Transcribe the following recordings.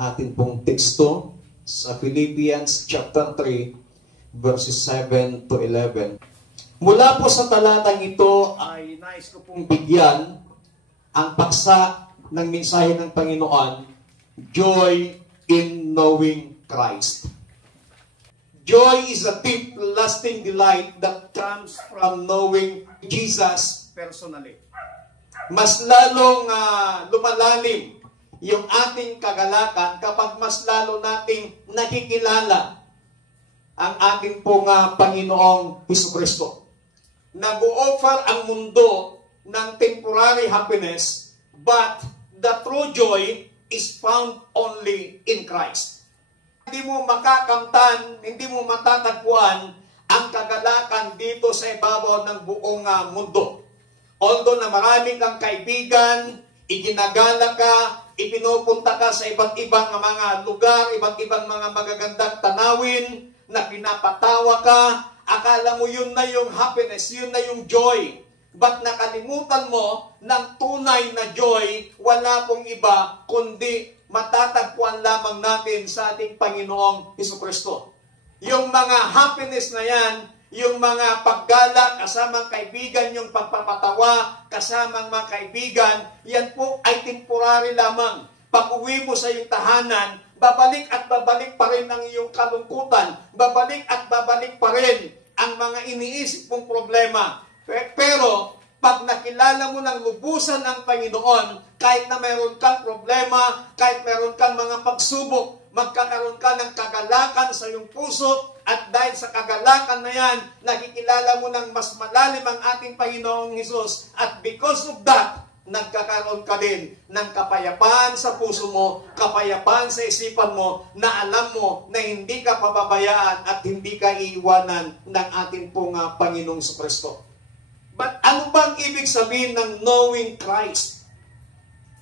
atin pong teksto sa Philippians chapter 3, verses 7 to 11. Mula po sa talatang ito ay nais ko pong bigyan ang paksa ng mensahe ng Panginoon, Joy in Knowing Christ. Joy is a deep, lasting delight that comes from knowing Jesus personally. Mas lalong lumalalim yung ating kagalakan kapag mas lalo nating nakikilala ang ating pong Panginoong Hesukristo. Nag-o-offer ang mundo ng temporary happiness, but the true joy is found only in Christ. Hindi mo makakamtan, hindi mo matatagpuan ang kagalakan dito sa ibabaw ng buong mundo. Although na marami kang kaibigan, iginagala ka, ipinupunta ka sa iba't ibang mga lugar, iba't ibang mga magagandang tanawin, na pinapatawa ka, akala mo yun na yung happiness, yun na yung joy. But nakalimutan mo ng tunay na joy, wala pong iba, kundi matatagpuan lamang natin sa ating Panginoong Hesukristo. Yung mga happiness na yan, yung mga paggala, kasamang kaibigan, yung pagpapatawa, kasamang mga kaibigan, yan po ay temporary lamang. Pag-uwi mo sa iyong tahanan, babalik at babalik pa rin ang iyong kalungkutan, babalik at babalik pa rin ang mga iniisip mong problema. Pero, pag nakilala mo ng lubusan ang Panginoon, kahit na mayroon kang problema, kahit mayroon kang mga pagsubok, magkakaroon ka ng kagalakan sa iyong puso, at dahil sa kagalakan na yan, nakikilala mo ng mas malalim ang ating Panginoong Hesus. At because of that, nagkakaroon ka din ng kapayapaan sa puso mo, kapayapaan sa isipan mo, na alam mo na hindi ka pababayaan at hindi ka iiwanan ng ating pong Panginoong Kristo. But ano bang ibig sabihin ng knowing Christ?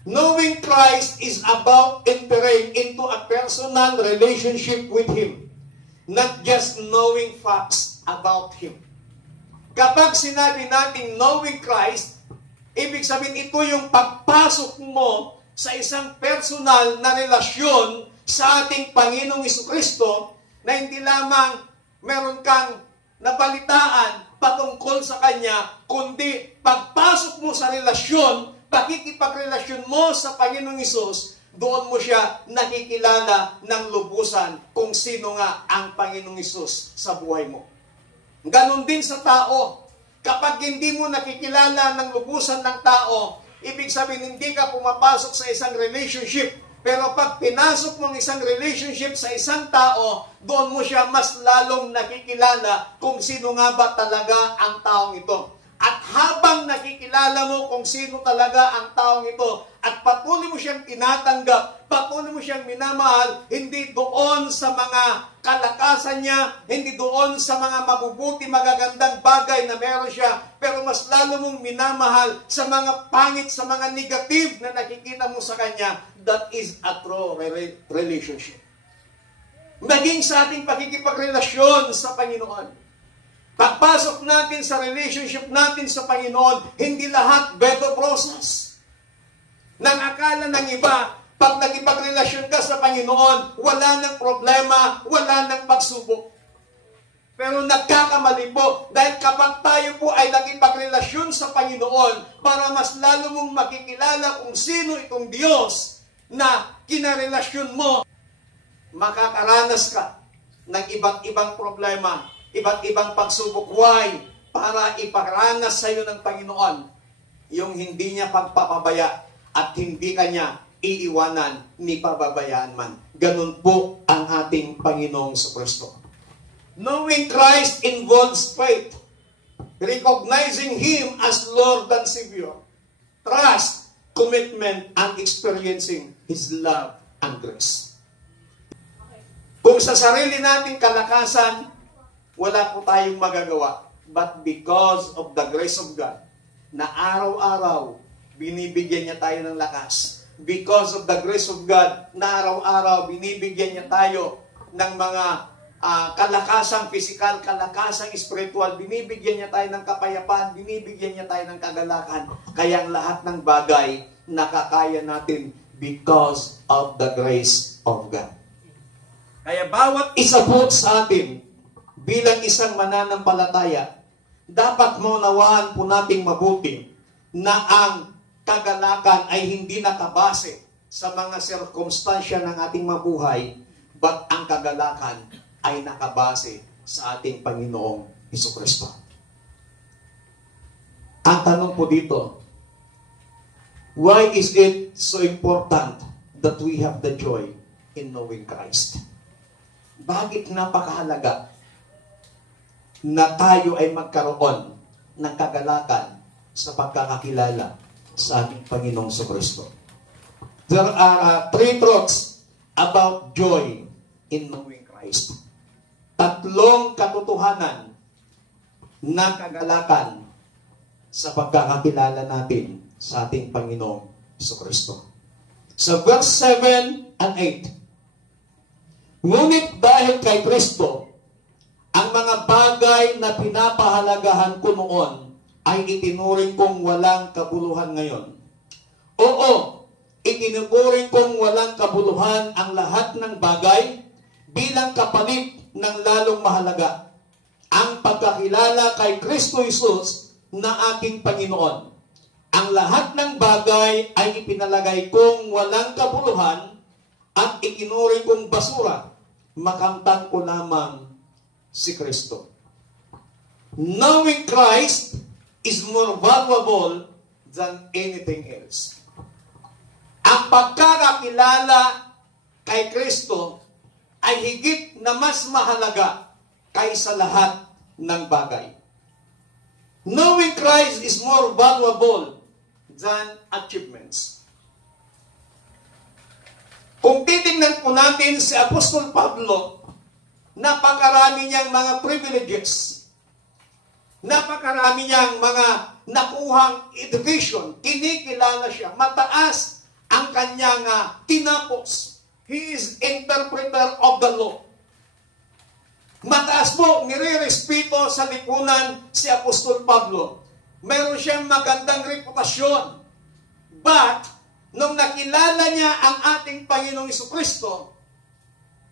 Knowing Christ is about entering into a personal relationship with Him. Not just knowing facts about Him. Kapag sinabi natin knowing Christ, ibig sabihin ito yung pagpasok mo sa isang personal na relasyon sa ating Panginoong Hesukristo, na hindi lamang meron kang nabalitaan patungkol sa Kanya, kundi pagpasok mo sa relasyon, pakikipagrelasyon mo sa Panginoong Hesus, doon mo siya nakikilala ng lubusan kung sino nga ang Panginoong Hesus sa buhay mo. Ganon din sa tao. Kapag hindi mo nakikilala ng lubusan ng tao, ibig sabihin hindi ka pumapasok sa isang relationship. Pero pag pinasok mo ang isang relationship sa isang tao, doon mo siya mas lalong nakikilala kung sino nga ba talaga ang taong ito. At habang nakikilala mo kung sino talaga ang taong ito, at patuloy mo siyang tinatanggap, patuloy mo siyang minamahal, hindi doon sa mga kalakasan niya, hindi doon sa mga mabubuti, magagandang bagay na meron siya, pero mas lalo mong minamahal sa mga pangit, sa mga negative na nakikita mo sa kanya. That is a true relationship. Maging sa ating pakikipagrelasyon sa Panginoon. Pagpasok natin sa relationship natin sa Panginoon, hindi lahat bed of roses. Nang akala ng iba, pag nakipagrelasyon ka sa Panginoon, wala nang problema, wala nang pagsubok. Pero nagkakamali po, dahil kapag tayo po ay nakipagrelasyon sa Panginoon, para mas lalo mong makikilala kung sino itong Diyos na kinarelasyon mo, makakaranas ka ng iba't ibang problema, iba't ibang pagsubok. Why? Para iparanas sa iyo ng Panginoon yung hindi niya pagpapabaya at hindi kanya iiwanan ni pababayaan man. Ganun po ang ating Panginoong Kristo. Knowing Christ involves faith, recognizing Him as Lord and Savior, trust, commitment, and experiencing His love and grace. Kung sa sarili nating kalakasan, wala po tayong magagawa. But because of the grace of God, na araw-araw, binibigyan niya tayo ng lakas. Because of the grace of God, na araw-araw, binibigyan niya tayo ng mga kalakasang physical, kalakasang spiritual, binibigyan niya tayo ng kapayapaan, binibigyan niya tayo ng kagalakan. Kaya ang lahat ng bagay, nakakaya natin because of the grace of God. Kaya bawat Isa po sa atin, bilang isang mananampalataya, dapat maunawaan po nating mabuti na ang kagalakan ay hindi nakabase sa mga sirkumstansya ng ating mabuhay, but ang kagalakan ay nakabase sa ating Panginoong Hesukristo. Ang tanong po dito, why is it so important that we have the joy in knowing Christ? Bakit napakahalaga na tayo ay magkaroon ng kagalakan sa pagkakakilala sa ating Panginoong Hesukristo? There are three truths about joy in knowing Christ. Tatlong katotohanan na kagalakan sa pagkakakilala natin sa ating Panginoong Hesukristo. Sa verse 7 and 8, ngunit dahil kay Kristo, ang mga bagay na pinapahalagahan ko noon ay itinuring kong walang kabuluhan ngayon. Oo, itinuring kong walang kabuluhan ang lahat ng bagay bilang kapalit ng lalong mahalaga, ang pagkakilala kay Kristo Jesus na aking Panginoon. Ang lahat ng bagay ay ipinalagay kong walang kabuluhan at ikinuring kong basura, makamtan ko lamang si Kristo. Knowing Christ is more valuable than anything else. Ang pagkakakilala kay Kristo ay higit na mas mahalaga kaysa lahat ng bagay. Knowing Christ is more valuable than achievements. Kung titingnan po natin si Apostol Pablo, napakarami niyang mga privileges, napakarami niyang mga nakuhang education, kinikilala siya, mataas ang kanyang tinapos. He is interpreter of the law. Mataas po, nire-respeto sa lipunan si Apostol Pablo. Meron siyang magandang reputasyon. But, nung nakilala niya ang ating Panginoong Hesukristo,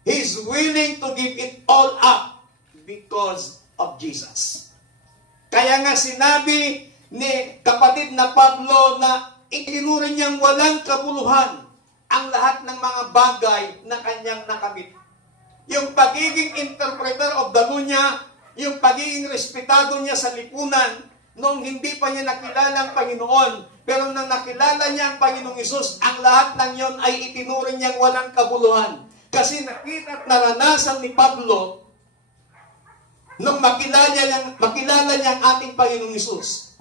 He's willing to give it all up because of Jesus. Kaya nga sinabi ni kapatid na Pablo na itinuring niyang walang kabuluhan ang lahat ng mga bagay na kanyang nakamit. Yung pagiging interpreter of the law niya, yung pagiging respetado niya sa lipunan, noong hindi pa niya nakilala ang Panginoon, pero nang nakilala niya ang Panginoong Hesus, ang lahat ng yon ay itinuring niyang walang kabuluhan. Kasi nakita at naranasan ni Pablo, nung makilala niya ang ating Panginoong Hesus,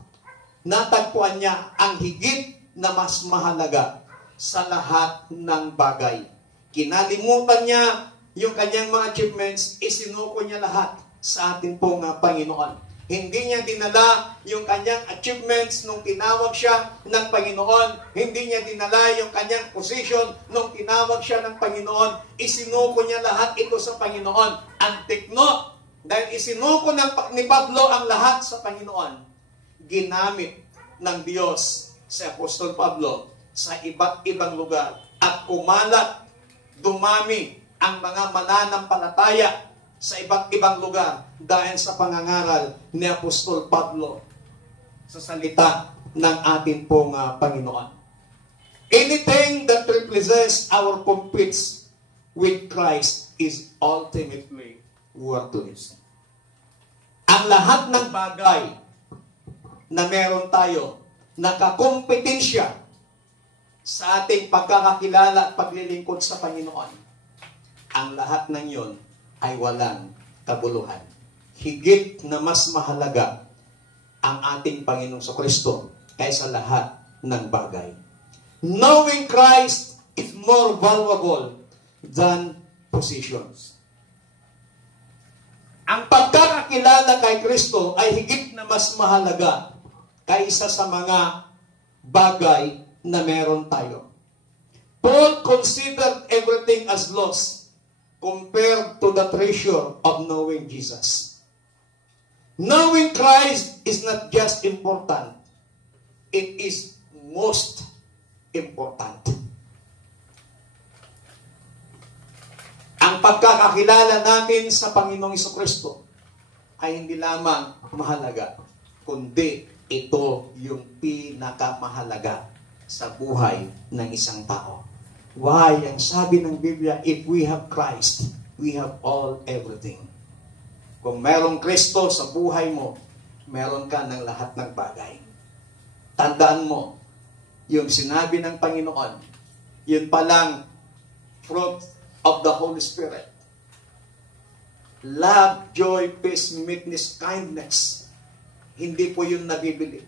natagpuan niya ang higit na mas mahalaga sa lahat ng bagay. Kinalimutan niya yung kanyang mga achievements, isinuko niya lahat sa ating pong Panginoon. Hindi niya dinala yung kanyang achievements nung tinawag siya ng Panginoon. Hindi niya dinala yung kanyang position nung tinawag siya ng Panginoon. Isinuko niya lahat ito sa Panginoon. Antik no, dahil isinuko ni Pablo ang lahat sa Panginoon, ginamit ng Diyos si Apostol Pablo sa iba't ibang lugar at kumalat, dumami ang mga mananampalataya sa iba't ibang lugar dahil sa pangangaral ni Apostol Pablo sa salita ng ating pong Panginoon. Anything that represents or competes with Christ is ultimately worthless. Ang lahat ng bagay na meron tayo, nakakompetensya sa ating pagkakakilala at paglilingkod sa Panginoon, ang lahat ng yon ay walang kabuluhan. Higit na mas mahalaga ang ating Panginoong Kristo kaysa lahat ng bagay. Knowing Christ is more valuable than positions. Ang pagkakakilala kay Kristo ay higit na mas mahalaga kaysa sa mga bagay na meron tayo. Paul considered everything as loss compared to the treasure of knowing Jesus. Knowing Christ is not just important, it is most important. pagkakakilala natin sa Panginoong Jesucristo ay hindi lamang mahalaga, kundi ito yung pinakamahalaga sa buhay ng isang tao. Why? Ang sabi ng Biblia, if we have Christ, we have all everything. Kung merong Kristo sa buhay mo, meron ka ng lahat ng bagay. Tandaan mo, yung sinabi ng Panginoon, yun palang fruit of the Holy Spirit. Love, joy, peace, meekness, kindness. Hindi po yun nabibili.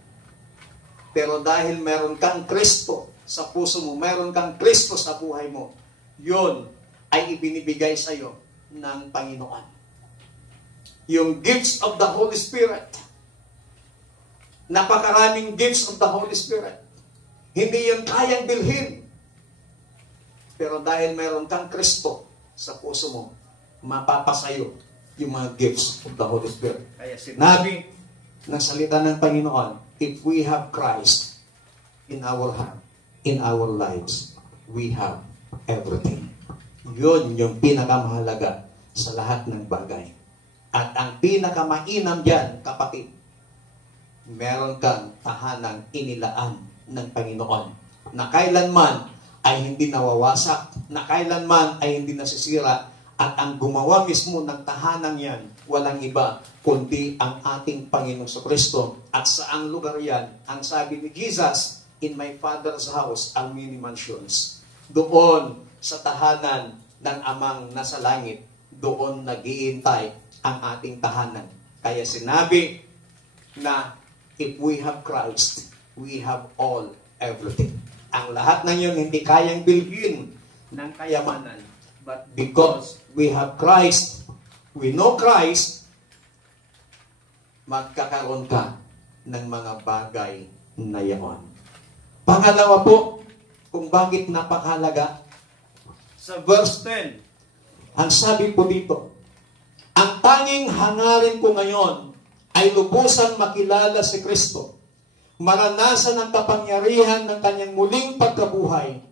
Pero dahil meron kang Kristo sa puso mo, meron kang Kristo sa buhay mo, yun ay ibinibigay sa iyo ng Panginoon. Yung gifts of the Holy Spirit. Napakaraming gifts of the Holy Spirit. Hindi yun kayang bilhin. Pero dahil meron kang Kristo sa puso mo, mapapasayo yung mga gifts of the Holy Spirit. Kaya Nabi ng salita ng Panginoon, if we have Christ in our heart, in our lives, we have everything. Yun yung pinakamahalaga sa lahat ng bagay. At ang pinakamainam dyan, kapatid, meron kang tahanang inilaan ng Panginoon na kailanman ay hindi nawawasak, na kailanman ay hindi nasisira, at ang gumawa mismo ng tahanan yan, walang iba, kundi ang ating Panginoong Kristo. At saang lugar yan? Ang sabi ni Jesus, in my Father's house are many mansions. Doon sa tahanan ng Amang nasa langit, doon nag-iintay ang ating tahanan. Kaya sinabi na if we have Christ, we have all, everything. Ang lahat ng yun hindi kayang bilhin ng kayamanan. But because we have Christ, we know Christ, magkakaroon ka ng mga bagay na yaon. Pangalawa po, kung bakit napakahalaga, sa verse 10, ang sabi po dito, ang tanging hangarin ko ngayon ay lubusang makilala si Kristo, maranasan ang kapangyarihan ng kanyang muling pagkabuhay,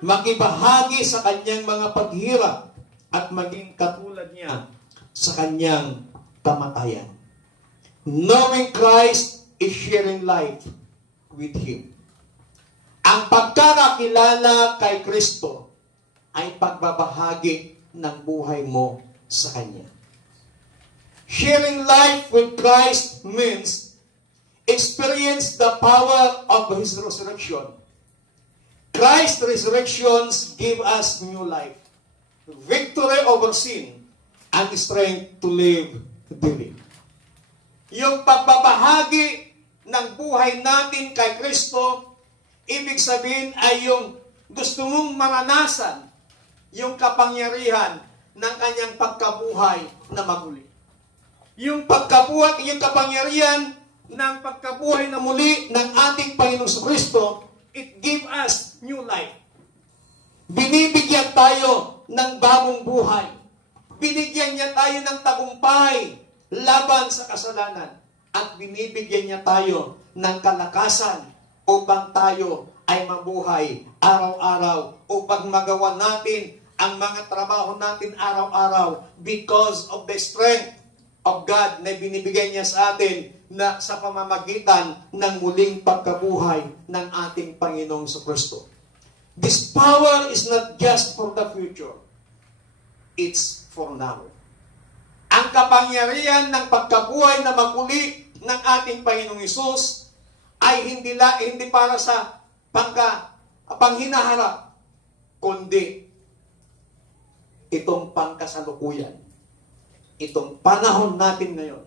makibahagi sa kanyang mga paghirap, at maging katulad niya sa kanyang kamatayan. Knowing Christ is sharing life with Him. Ang pagkakakilala kay Kristo ay pagbabahagi ng buhay mo sa Kanya. Sharing life with Christ means experience the power of His resurrection. Christ's resurrections give us new life, victory over sin, and strength to live daily. Yung pagbabahagi ng buhay natin kay Kristo, ibig sabihin ay yung gusto mong maranasan yung kapangyarihan ng kanyang pagkabuhay na maguli. Yung pagkabuhat, yung kapangyarihan ng pagkabuhay na muli ng ating Panginoong Kristo, it give us new life. Binibigyan tayo ng bagong buhay. Binigyan niya tayo ng tagumpay laban sa kasalanan. At binibigyan niya tayo ng kalakasan upang tayo ay mabuhay araw-araw, upang magawa natin ang mga trabaho natin araw-araw because of the strength of God na binibigay niya sa atin na sa pamamagitan ng muling pagkabuhay ng ating Panginoong Kristo. This power is not just for the future. It's for now. Ang kapangyarihan ng pagkabuhay na maguli ng ating Panginoong Hesus ay hindi para sa panghinaharap, kundi itong pangkasalukuyan. Itong panahon natin ngayon,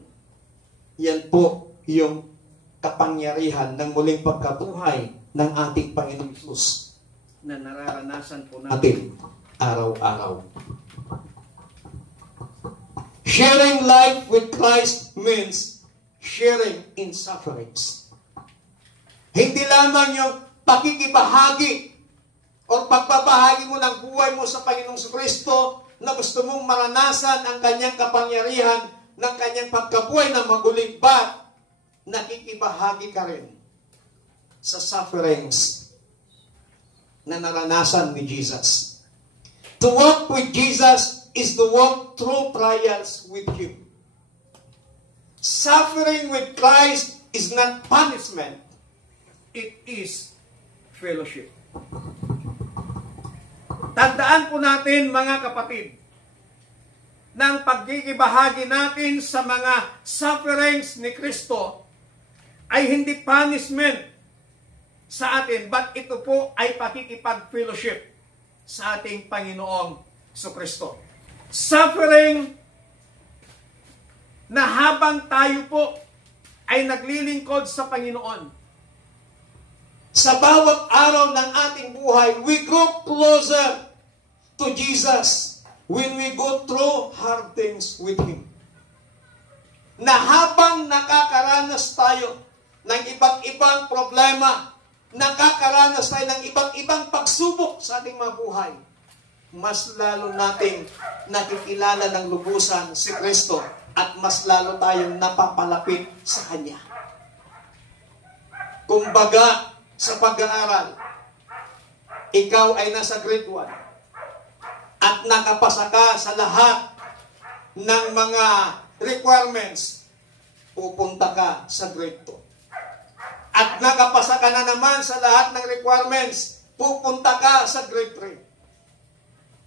yan po yung kapangyarihan ng muling pagkabuhay ng ating Panginoong Hesus na nararanasan po natin araw-araw. Sharing life with Christ means sharing in sufferings. Hindi lamang yung pakikibahagi o pagbabahagi mo ng buhay mo sa Panginoong Kristo na gusto mong maranasan ang kanyang kapangyarihan ng kanyang pagkabuhay na maguling, but nakikibahagi ka rin sa sufferings na naranasan ni Jesus. To walk with Jesus is to walk through trials with Him. Suffering with Christ is not punishment. It is fellowship. Tandaan po natin, mga kapatid, ng pagkikibahagi natin sa mga sufferings ni Kristo ay hindi punishment sa atin, but ito po ay pakikipag-fellowship sa ating Panginoong Kristo. Suffering na habang tayo po ay naglilingkod sa Panginoon. Sa bawat araw ng ating buhay, we grow closer to Jesus when we go through hard things with Him. Na habang nakakaranas tayo ng iba't ibang problema, nakakaranas tayo ng iba't ibang pagsubok sa ating mga buhay, mas lalo nating nakikilala ng lubusan si Kristo at mas lalo tayong napapalapit sa Kanya. Kumbaga, sa pag-aaral, ikaw ay nasa grade 1 at nakapasa ka sa lahat ng mga requirements, pupunta ka sa grade 2. At nakapasa ka na naman sa lahat ng requirements, pupunta ka sa grade 3.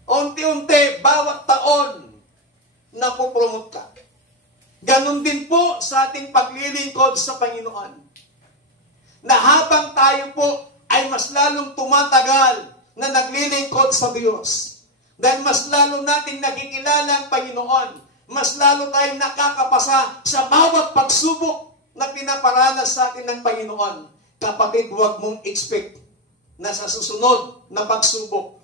Unti-unti, bawat taon, napopromote ka. Ganon din po sa ating paglilingkod sa Panginoon. Na habang tayo po ay mas lalong tumatagal na naglilingkod sa Diyos. Dahil mas lalo natin nakikilala ang Panginoon. Mas lalo tayong nakakapasa sa bawat pagsubok na pinaparanas sa atin ng Panginoon. Kapatid, huwag mong expect na sa susunod na pagsubok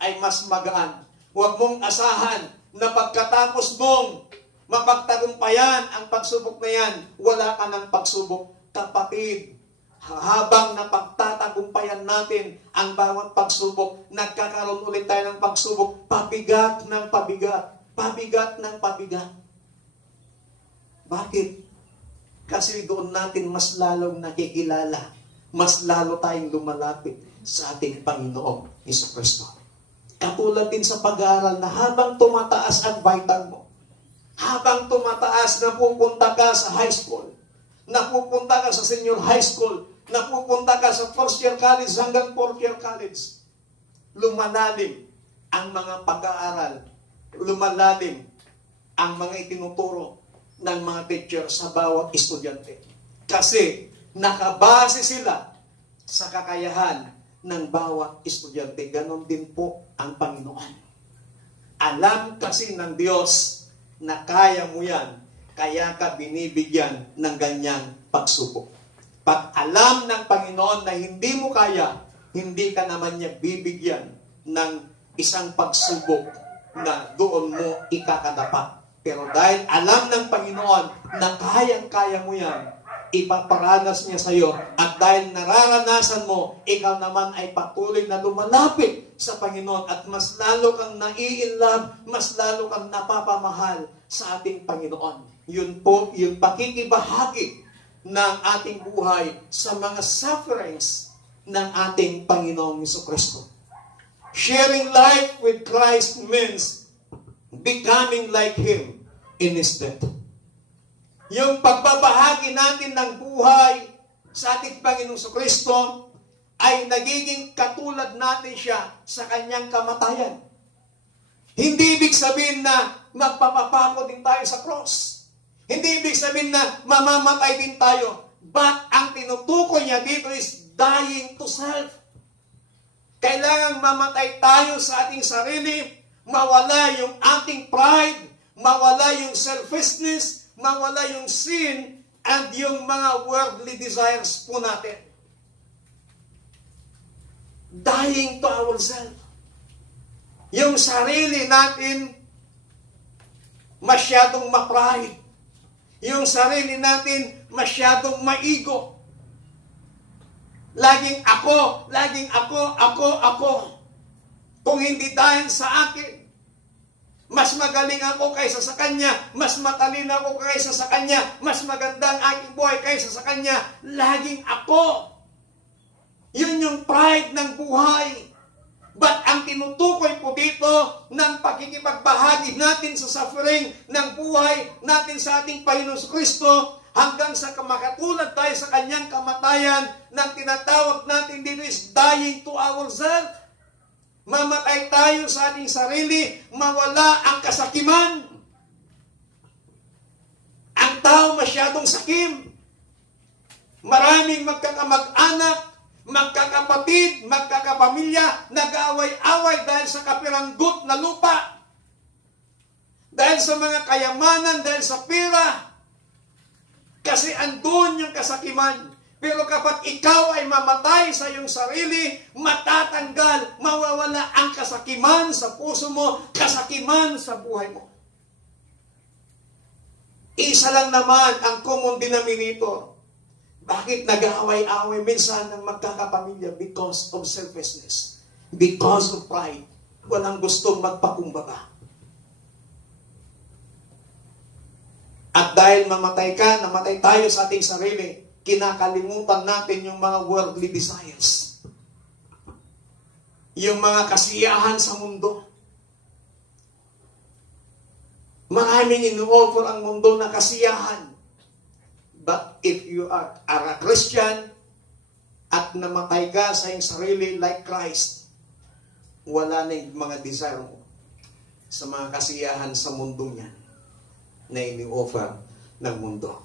ay mas magaan. Huwag mong asahan na pagkatapos mong mapagtagumpayan ang pagsubok na yan, wala ka ng pagsubok. Kapatid, habang napagtatagumpayan natin ang bawat pagsubok, nagkakaroon ulit tayo ng pagsubok, pabigat ng pabigat, pabigat ng pabigat. Bakit? Kasi doon natin mas lalong nakikilala, mas lalo tayong lumalapit sa ating Panginoong Jesucristo. Katulad din sa pag-aaral na habang tumataas ang vital mo, habang tumataas na pupunta ka sa high school, napupunta ka sa senior high school, napupunta ka sa first year college hanggang fourth year college, lumalalim ang mga pag-aaral, lumalalim ang mga itinuturo ng mga teacher sa bawat estudyante. Kasi nakabase sila sa kakayahan ng bawat estudyante. Ganon din po ang Panginoon. Alam kasi ng Diyos na kaya mo yan, kaya ka binibigyan ng ganyang pagsubok. Pag alam ng Panginoon na hindi mo kaya, hindi ka naman niya bibigyan ng isang pagsubok na doon mo ikakadapa. Pero dahil alam ng Panginoon na kayang-kaya mo yan, ipaparanas niya sa iyo. At dahil nararanasan mo, ikaw naman ay patuloy na lumalapit sa Panginoon at mas lalo kang nai-inlove, mas lalo kang napapamahal sa ating Panginoon. Yun po, yung pakikibahagi ng ating buhay sa mga sufferings ng ating Panginoong Jesucristo. Sharing life with Christ means becoming like Him in His death. Yung pagbabahagi natin ng buhay sa ating Panginoong Jesucristo ay nagiging katulad natin siya sa Kanyang kamatayan. Hindi ibig sabihin na magpapapako din tayo sa cross. Hindi ibig sabihin na mamamatay din tayo. But ang tinutukoy niya dito is dying to self. Kailangang mamatay tayo sa ating sarili, mawala yung ating pride, mawala yung selfishness, mawala yung sin, and yung mga worldly desires po natin. Dying to ourselves. Yung sarili natin, masyadong ma-pride. Yung sarili natin, masyadong maigo. Laging ako, ako. Kung hindi dahil sa akin, mas magaling ako kaysa sa kanya, mas matalino ako kaysa sa kanya, mas maganda ang aking buhay kaysa sa kanya, laging ako. Yun yung pride ng buhay. But ang tinutukoy po dito ng pagkikipagbahagi natin sa suffering ng buhay natin sa ating Panginoon Kristo hanggang sa makatulad tayo sa kanyang kamatayan ng tinatawag natin dito is dying to ourselves. Mamatay tayo sa ating sarili, mawala ang kasakiman. Ang tao masyadong sakim. Maraming magkakamag-anak, magkakapatid, magkakapamilya, nag-aaway-away dahil sa kapiranggot na lupa. Dahil sa mga kayamanan, dahil sa pera. Kasi andun yung kasakiman. Pero kapag ikaw ay mamatay sa iyong sarili, matatanggal, mawawala ang kasakiman sa puso mo, kasakiman sa buhay mo. Isa lang naman ang common denominator. Bakit nag-aaway-away minsan ng magkakapamilya? Because of selfishness. Because of pride. Walang gustong magpakumbaba. At dahil namatay tayo sa ating sarili, kinakalimutan natin yung mga worldly desires. Yung mga kasiyahan sa mundo. Maraming ino-offer ang mundo na kasiyahan. But if you are a Christian at namatay ka sa iyong sarili like Christ, wala na yung mga desire mo sa mga kasiyahan sa mundo niyan na ini-offer ng mundo.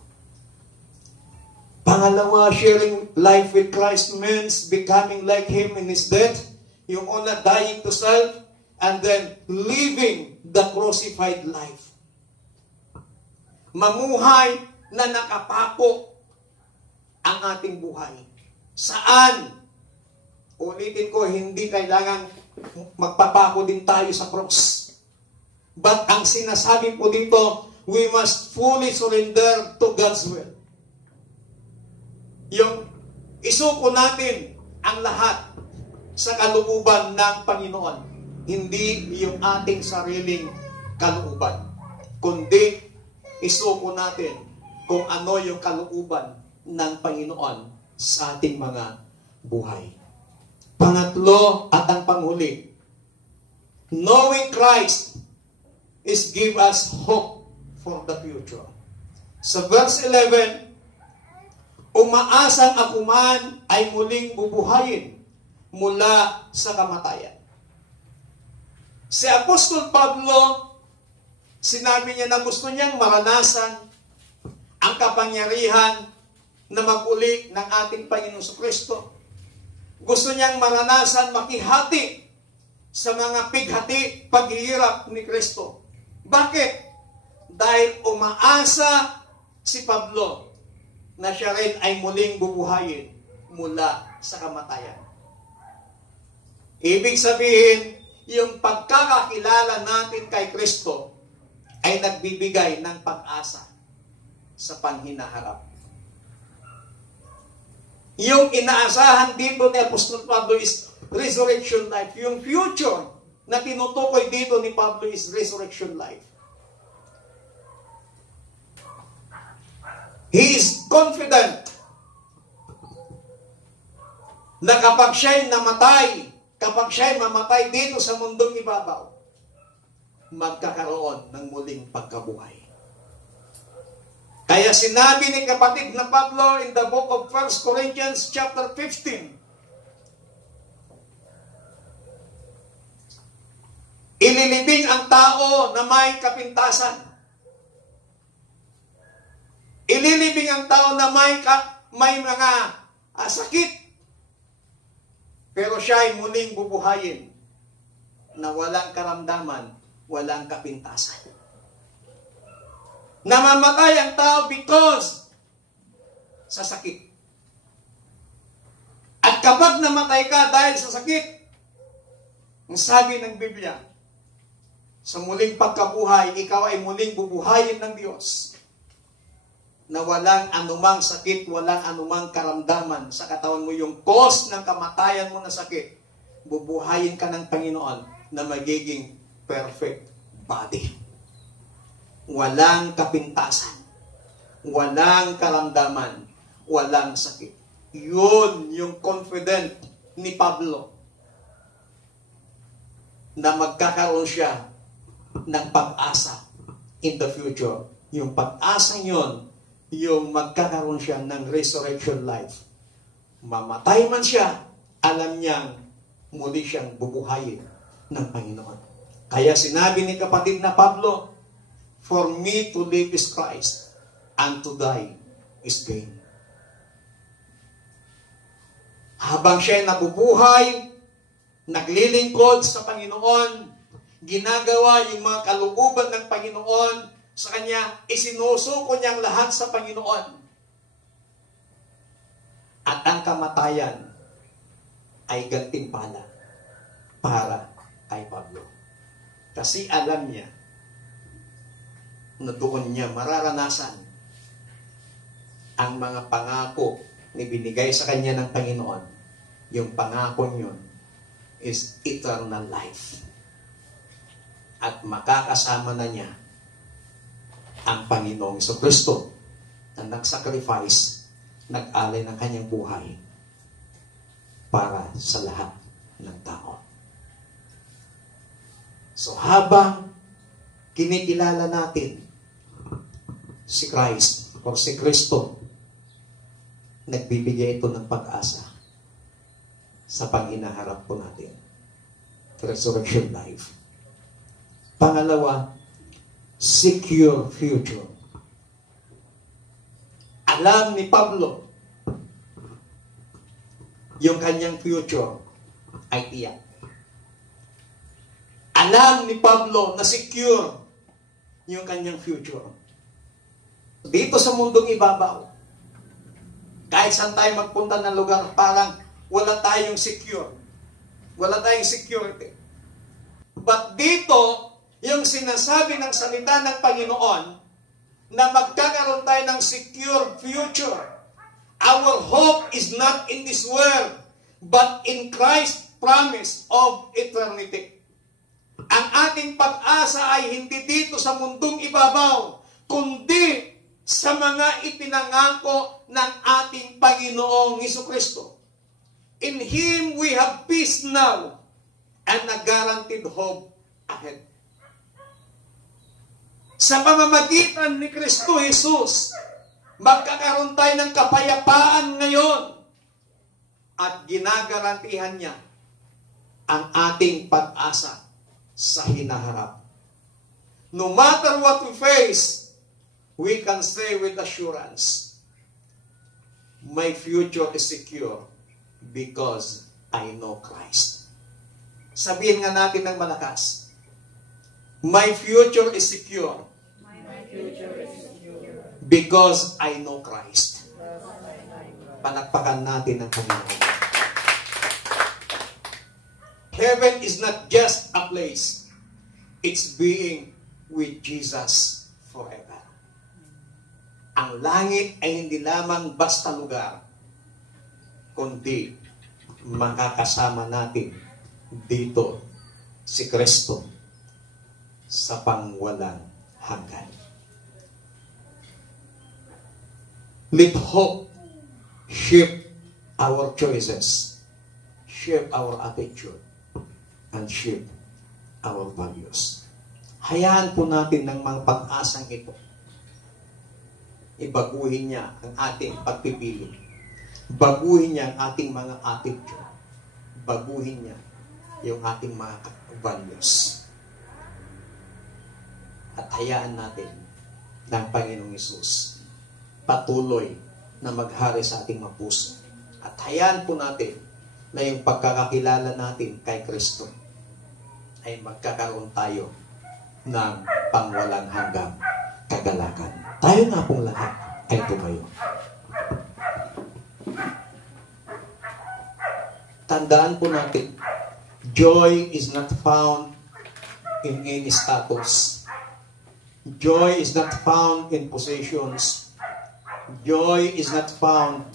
Pangalawa, sharing life with Christ means becoming like Him in His death. Yung una, dying to self, and then living the crucified life. Mamuhay na nakapako ang ating buhay. Saan? Ulitin ko, hindi kailangan magpapako din tayo sa cross. But ang sinasabi po dito, we must fully surrender to God's will. Yung isuko natin ang lahat sa kalooban ng Panginoon. Hindi yung ating sariling kalooban. Kundi isuko natin kung ano yung kalooban ng Panginoon sa ating mga buhay. Pangatlo at ang panghuli, knowing Christ is give us hope for the future. Sa verse 11, umaasang ako man ay muling bubuhayin mula sa kamatayan. Si Apostol Pablo, sinabi niya na gusto niyang maranasan ang kapangyarihan na mag-uli ng ating Panginoon Kristo. Gusto niyang maranasan makihati sa mga pighati, paghihirap ni Kristo. Bakit? Dahil umaasa si Pablo na siya rin ay muling bubuhayin mula sa kamatayan. Ibig sabihin, yung pagkakakilala natin kay Kristo ay nagbibigay ng pag-asa sa panghinaharap. Yung inaasahan dito ni Apostol Pablo is resurrection life. Yung future na tinutukoy dito ni Pablo is resurrection life. He is confident na kapag siya'y namatay, kapag siya'y mamatay dito sa mundong ibabaw, magkakaroon ng muling pagkabuhay. Kaya sinabi ni kapatid na Pablo in the book of 1 Corinthians chapter 15, ililibing ang tao na may kapintasan. Ililibing ang tao na may mga sakit. Pero siya ay muling bubuhayin na walang karamdaman, walang kapintasan. Namamatay ang tao because sa sakit. At kapag namatay ka dahil sa sakit, ang sabi ng Biblia, sa muling pagkabuhay, ikaw ay muling bubuhayin ng Diyos na walang anumang sakit, walang anumang karamdaman sa katawan mo. Yung cause ng kamatayan mo na sakit, bubuhayin ka ng Panginoon na magiging perfect body. Walang kapintasan, walang karamdaman, walang sakit. Yun yung confident ni Pablo na magkakaroon siya ng pag-asa in the future. Yung pag-asa yon, yung magkakaroon siya ng resurrection life. Mamatay man siya, alam niyang muli siyang bubuhayin ng Panginoon. Kaya sinabi ni kapatid na Pablo, "For me to live is Christ, and to die is gain." Habang siya nabubuhay, naglilingkod sa Panginoon, ginagawa yung mga kalooban ng Panginoon sa kanya, isinusuko niyang lahat sa Panginoon. At ang kamatayan ay gantimpala para kay Pablo. Kasi alam niya na doon niya mararanasan ang mga pangako na binigay sa kanya ng Panginoon. Yung pangako niyon is eternal life. At makakasama na niya ang Panginoong Jesucristo na nag-sacrifice, nag-alay ng kanyang buhay para sa lahat ng tao. So habang kinikilala natin si Christ o si Kristo, nagbibigay ito ng pag-asa sa pag-inaharap po natin. Resurrection life. Pangalawa, secure future. Alam ni Pablo yung kanyang future ay tiyak. Alam ni Pablo na secure yung kanyang future. Dito sa mundong ibabaw, kahit saan tayo magpunta ng lugar, parang wala tayong secure. Wala tayong security. But dito, yung sinasabi ng salita ng Panginoon, na magkakaroon tayo ng secure future. Our hope is not in this world, but in Christ's promise of eternity. Ang ating pag-asa ay hindi dito sa mundong ibabaw, kundi sa mga ipinangako ng ating Panginoong Jesucristo. In Him we have peace now and a guaranteed hope ahead. Sa pamamagitan ni Kristo Jesus, magkakaroon tayo ng kapayapaan ngayon at ginagarantihan niya ang ating pag-asa sa hinaharap. No matter what we face, we can say with assurance, my future is secure because I know Christ. Sabihin nga natin ng malakas, my future is secure because I know Christ. Palakpakan natin ang Panginoon. Heaven is not just a place. It's being with Jesus forever. Ang langit ay hindi lamang basta lugar, kundi makakasama natin dito si Kristo sa pangwalang hanggan. Let hope shape our choices, shape our attitude, and shape our values. Hayaan po natin ng mga pag-asang ito. Ibaguhin niya ang ating pagpipili. Baguhin niya ang ating mga attitude. Baguhin niya yung ating mga values. At hayaan natin ng Panginoong Hesus patuloy na maghari sa ating mga puso. At hayaan po natin na yung pagkakakilala natin kay Kristo ay magkakaroon tayo ng pangwalang hanggang kagalakan. Tayo nga pong lahat ay tumayo. Tandaan po natin, joy is not found in any status. Joy is not found in possessions. Joy is not found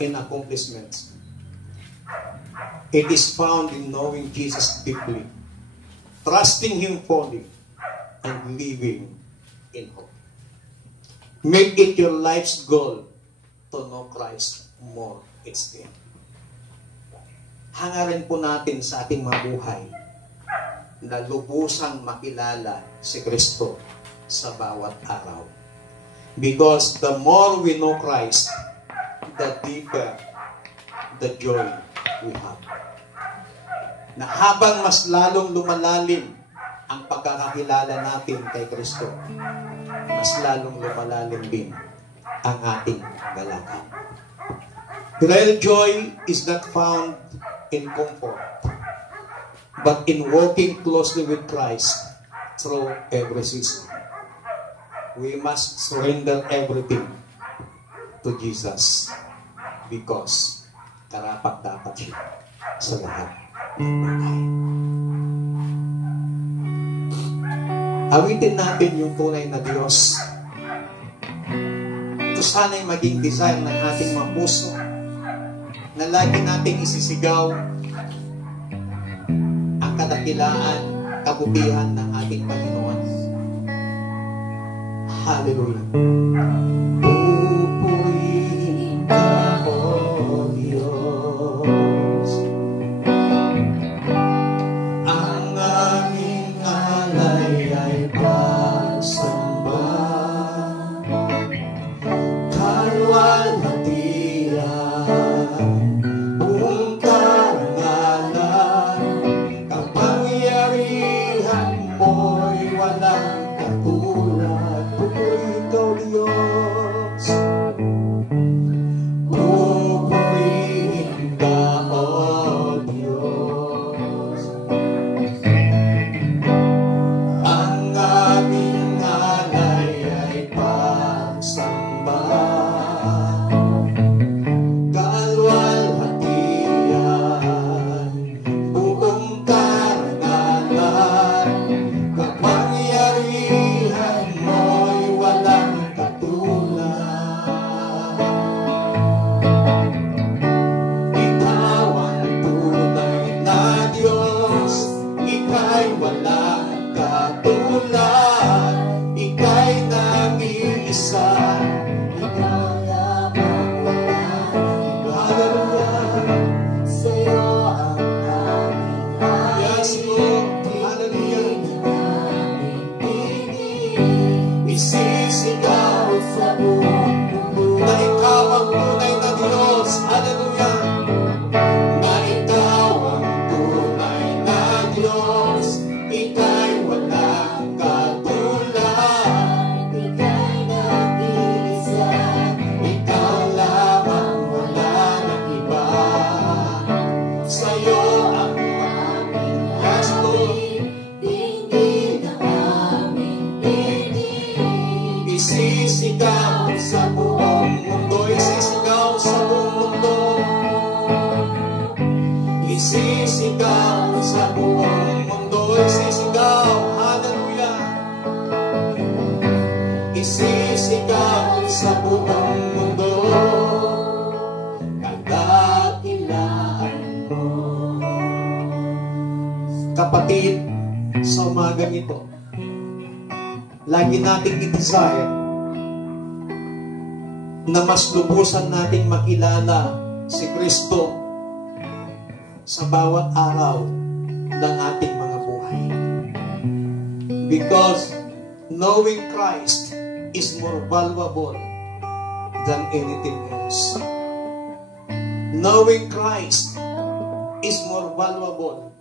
in accomplishments. It is found in knowing Jesus deeply, trusting Him fully, and living in hope. Make it your life's goal to know Christ more each day. Hangarin po natin sa ating mga buhay na lubusang makilala si Kristo sa bawat araw. Because the more we know Christ, the deeper the joy we have. Na habang mas lalong lumalalim ang pagkakakilala natin kay Kristo, mas lalong lumalalim din ang ating galakan. Real joy is not found in comfort, but in walking closely with Christ through every season. We must surrender everything to Jesus because karapat-dapat siya sa lahat ng bagay. Awitin natin yung tunay na Diyos. Ito sana'y maging desire ng ating mga puso na lagi nating isisigaw ang kadakilaan, kabutihan ng ating Panginoon. Hallelujah. Pupurihin ka, O Diyos, ang aming alay ay pagsamba, kalwalhatian, buong karangalan, kapangyarihan mo'y walang katulad. Pupurihin ka, O Diyos. Pupurihin ka, O Diyos. Ang aming alay ay pagsamba, kalwalhatian, buong karangalan, kapangyarihan mo'y walang katulad. Ikaw ang tunay na Diyos, ika'y walang katulad, ika'y nag-iisa, ikaw lamang walang iba. Hallelujah. Sa'yo ang aming alay. Yes, Lord. Hallelujah. Isisigaw sa buong mundo na ikaw ang tunay na Diyos. Hallelujah. Na ikaw ang tunay na Diyos, ika'y walang katulad, ika'y nag-iisa, ikaw lamang wala ng iba. Sa'yo ang aming alay, dinggin ang aming tinig. Isisigaw sa buong mundo, isisigaw sa buong mundo. Isisigaw sa buong mundo, isisigaw, hallelujah. Isisigaw sa buong mundo, kadakilaan mo. Kapatid, sa umagang ito, lagi nating i-desire na mas lubusan nating makilala si Kristo sa bawat araw ng ating mga buhay. Because knowing Christ is more valuable than anything else. Knowing Christ is more valuable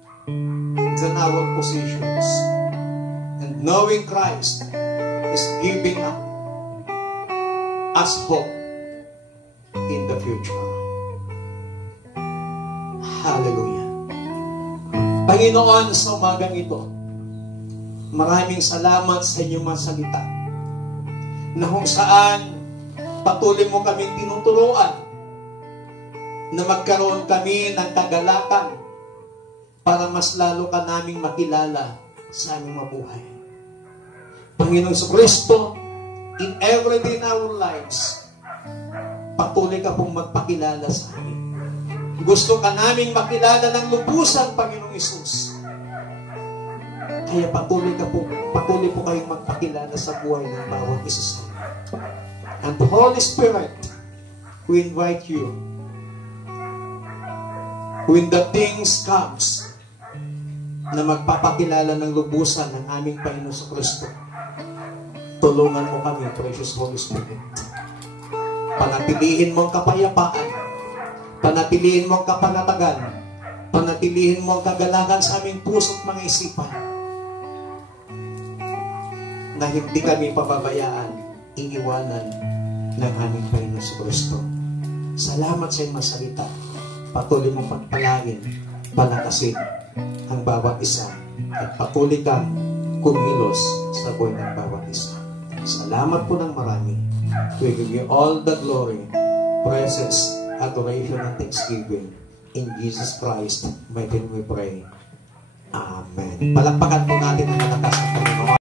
than our possessions. And knowing Christ is giving us hope in the future. Hallelujah. Panginoon, sa umagang ito, maraming salamat sa inyong mga salita na kung saan patuloy mo kaming tinuturuan na magkaroon kami ng kagalakan para mas lalo ka naming makilala sa aming mabuhay. Panginoon Kristo, in everyday in our lives, patuloy ka pong magpakilala sa amin. Gusto ka naming makilala ng lubusan, Panginoong Isus. Kaya patuloy po kayong magpakilala sa buhay ng bawat isa sa amin. And the Holy Spirit, we invite you, when the things comes, na magpapakilala ng lubusan ng aming Panginoon sa Kristo. Tulungan mo kami, precious Holy Spirit. Panatilihin mo ang kapayapaan. Panatilihin mo ang kapanatagan. Panatilihin mo ang kagalakan sa aming puso at mga isipan. Na hindi kami pababayaan, iniwanan ng aming Panginoon sa Kristo. Salamat sa iyong masalita. Patuloy mong pagpalangin, palakasin ang bawat isa at patuloy kang kumilos sa buhay ng bawat isa. Salamat po ng marami. We give you all the glory, praises, adoration, and thanksgiving. In Jesus Christ, may name we pray. Amen. Palakpakan po natin ang malakas ng Panginoon.